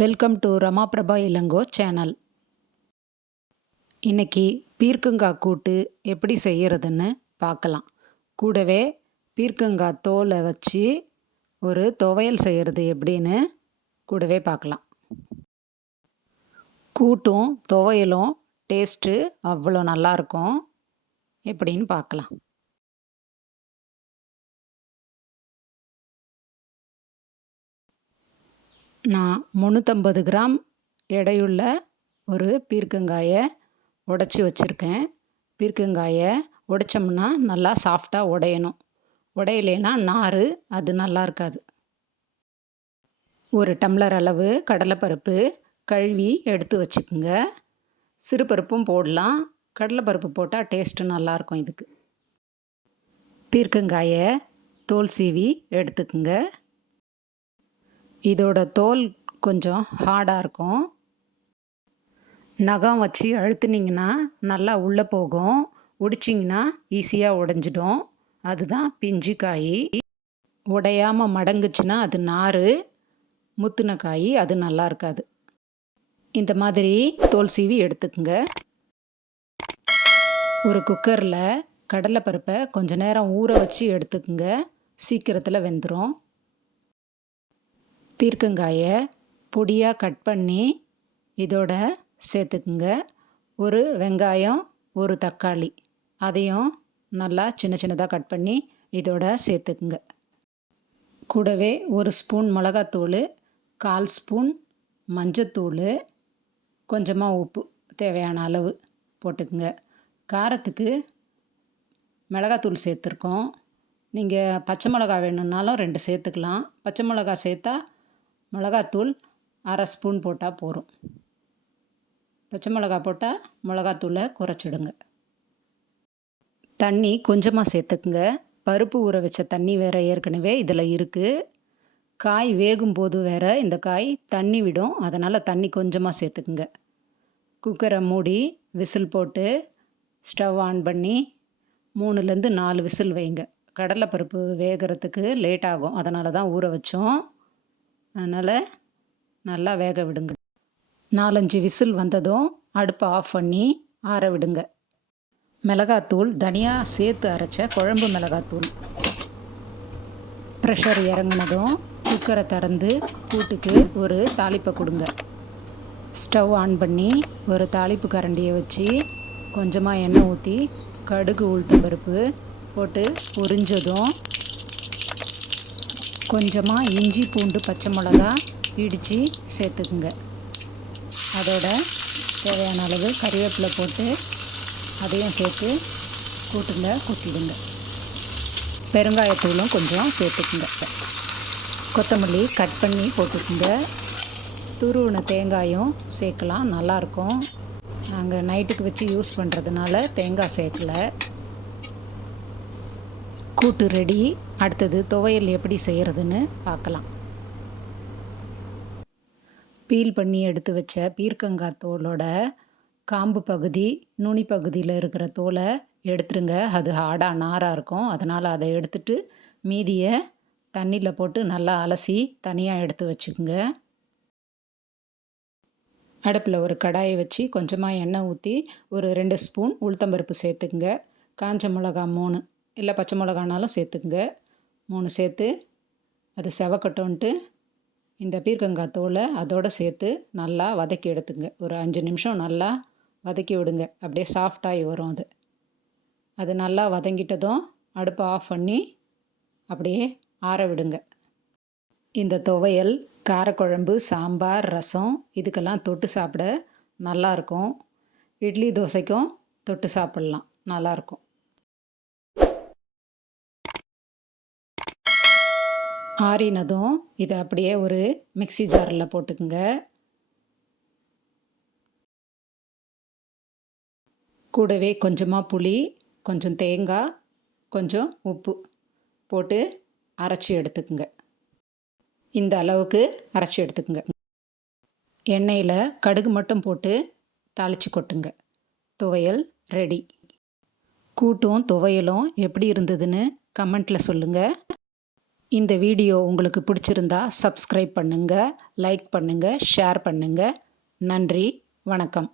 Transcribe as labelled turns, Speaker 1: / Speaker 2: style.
Speaker 1: Welcome to Rama Prabha Ilango channel. இன்றைக்கி பீர்க்கங்காய் கூட்டு எப்படி செய்கிறதுன்னு பார்க்கலாம். கூடவே பீர்க்கங்காய் தோலை வச்சு ஒரு துவையல் செய்கிறது எப்படின்னு கூடவே பார்க்கலாம். கூட்டும் துவையலும் டேஸ்ட்டு அவ்வளோ நல்லாயிருக்கும் எப்படின்னு பார்க்கலாம். நான் முந்நூற்றம்பது கிராம் எடையுள்ள ஒரு பீர்க்கங்காயை உடச்சி வச்சுருக்கேன். பீர்க்கங்காயை உடைச்சோம்னா நல்லா சாஃப்டாக உடையணும். உடையலைன்னா நார் அது நல்லா இருக்காது. ஒரு டம்ளர் அளவு கடலைப்பருப்பு கழுவி எடுத்து வச்சுக்கோங்க. சிறுபருப்பும் போடலாம். கடலைப்பருப்பு போட்டால் டேஸ்ட்டு நல்லாயிருக்கும் இதுக்கு. பீர்க்கங்காயை தோல் சீவி எடுத்துக்குங்க. இதோட தோல் கொஞ்சம் ஹார்டாக இருக்கும். நகம் வச்சு அழுத்துனிங்கன்னா நல்லா உள்ளே போகும். உடிச்சிங்கன்னா ஈஸியாக உடஞ்சிடும். அதுதான் பிஞ்சு காய். உடையாமல் மடங்குச்சுன்னா அது நார் முத்துன காய் அது நல்லா இருக்காது. இந்த மாதிரி தோல் சீவி எடுத்துக்குங்க. ஒரு குக்கரில் கடலைப்பருப்பை கொஞ்ச நேரம் ஊற வச்சு எடுத்துக்குங்க. சீக்கிரத்தில் வெந்துடும் பீர்க்கங்காயை பொடியாக கட் பண்ணி இதோட சேர்த்துக்குங்க. ஒரு வெங்காயம் ஒரு தக்காளி. அதையும் நல்லா சின்ன சின்னதாக கட் பண்ணி இதோட சேர்த்துக்குங்க. கூடவே ஒரு ஸ்பூன் மிளகாத்தூள் கால் ஸ்பூன் மஞ்சத்தூள் கொஞ்சமாக உப்பு தேவையான அளவு போட்டுக்குங்க. காரத்துக்கு மிளகாத்தூள் சேர்த்துருக்கோம். நீங்கள் பச்சை மிளகா வேணும்னாலும் ரெண்டு சேர்த்துக்கலாம். பச்சை மிளகா சேர்த்தா மிளகாத்தூள் அரை ஸ்பூன் போட்டால் போதும். பச்சை மிளகா போட்டால் மிளகாத்தூளை குறைச்சிடுங்க. தண்ணி கொஞ்சமாக சேர்த்துக்குங்க. பருப்பு ஊற வச்ச தண்ணி வேறு ஏற்கனவே இதில் இருக்குது காய் வேகும் போது வேறு இந்த காய் தண்ணி விடும். அதனால் தண்ணி கொஞ்சமாக சேர்த்துக்குங்க. குக்கரை மூடி விசில் போட்டு ஸ்டவ் ஆன் பண்ணி மூணுலேருந்து நாலு விசில் வைங்க. கடலைப்பருப்பு வேகிறதுக்கு லேட் ஆகும். அதனால தான் ஊற வச்சோம். அதனால் நல்லா வேக விடுங்க. நாலஞ்சு விசில் வந்ததும் அடுப்பை ஆஃப் பண்ணி ஆற விடுங்க. மிளகாத்தூள் தனியாக சேர்த்து அரைச்ச குழம்பு மிளகாத்தூள். ப்ரெஷர் இறங்கினதும் குக்கரை திறந்து கூட்டுக்கு ஒரு தாளிப்பை கொடுங்க. ஸ்டவ் ஆன் பண்ணி ஒரு தாளிப்பு கரண்டியை வச்சு கொஞ்சமாக எண்ணெய் ஊற்றி கடுகு உளுத்தம் பருப்பு போட்டு பொரிஞ்சதும் கொஞ்சமாக இஞ்சி பூண்டு பச்சை மிளகா இடித்து சேர்த்துக்குங்க. அதோட தேவையான அளவு கறிவேப்பிலை போட்டு அதையும் சேர்த்து கூட்டுங்க கூட்டிடுங்க. பெருங்காயத்தூளும் கொஞ்சம் சேர்த்துக்குங்க. கொத்தமல்லி கட் பண்ணி போட்டுக்குங்க. துருவின தேங்காயும் சேர்க்கலாம் நல்லாயிருக்கும் நாங்கள் நைட்டுக்கு வச்சு யூஸ் பண்ணுறதுனால தேங்காய் சேர்க்கலை. கூட்டு ரெடி. அடுத்தது துவையல் எப்படி செய்கிறதுன்னு பார்க்கலாம். பீல் பண்ணி எடுத்து வச்ச பீர்க்கங்காய் தோலோட காம்பு பகுதி நுனி பகுதியில் இருக்கிற தோலை எடுத்துருங்க. அது ஹார்டாக நாராக இருக்கும். அதனால் அதை எடுத்துட்டு மீதியை தண்ணியில் போட்டு நல்லா அலசி தனியாக எடுத்து வச்சுக்கோங்க. அடுப்பில் ஒரு கடாயை வச்சு கொஞ்சமாக எண்ணெய் ஊற்றி ஒரு ரெண்டு ஸ்பூன் உளுத்தம்பருப்பு சேர்த்துக்குங்க. காஞ்ச மிளகா மூணு இல்லை பச்சை மிளகானாலும் சேர்த்துக்குங்க. மூணு சேர்த்து அது செவக்கட்டும்ன்ட்டு இந்த பீர்க்கங்காய் தோலை அதோடு சேர்த்து நல்லா வதக்கி எடுத்துங்க ஒரு அஞ்சு நிமிஷம் நல்லா வதக்கி விடுங்க. அப்படியே சாஃப்டாகி வரும் அது. அது நல்லா வதங்கிட்டதும் அடுப்பை ஆஃப் பண்ணி அப்படியே ஆற விடுங்க. இந்த துவையல் காரக்குழம்பு சாம்பார் ரசம் இதுக்கெல்லாம் தொட்டு சாப்பிட நல்லாயிருக்கும் இட்லி தோசைக்கும் தொட்டு சாப்பிட்லாம். நல்லாயிருக்கும் ஆறினதும் இதை அப்படியே ஒரு மிக்சி ஜாரில் போட்டுக்குங்க. கூடவே கொஞ்சமாக புளி கொஞ்சம் தேங்காய் கொஞ்சம் உப்பு போட்டு அரைச்சி எடுத்துக்குங்க. இந்த அளவுக்கு அரைச்சி எடுத்துக்குங்க. எண்ணெயில் கடுகு மட்டும் போட்டு தாளித்து கொட்டுங்க. துவையல் ரெடி கூட்டும் துவையலும் எப்படி இருந்ததுன்னு கமெண்ட்டில் சொல்லுங்கள் இந்த வீடியோ உங்களுக்கு பிடிச்சிருந்தா சப்ஸ்கிரைப் பண்ணுங்கள் லைக் பண்ணுங்கள் ஷேர் பண்ணுங்கள் நன்றி வணக்கம்.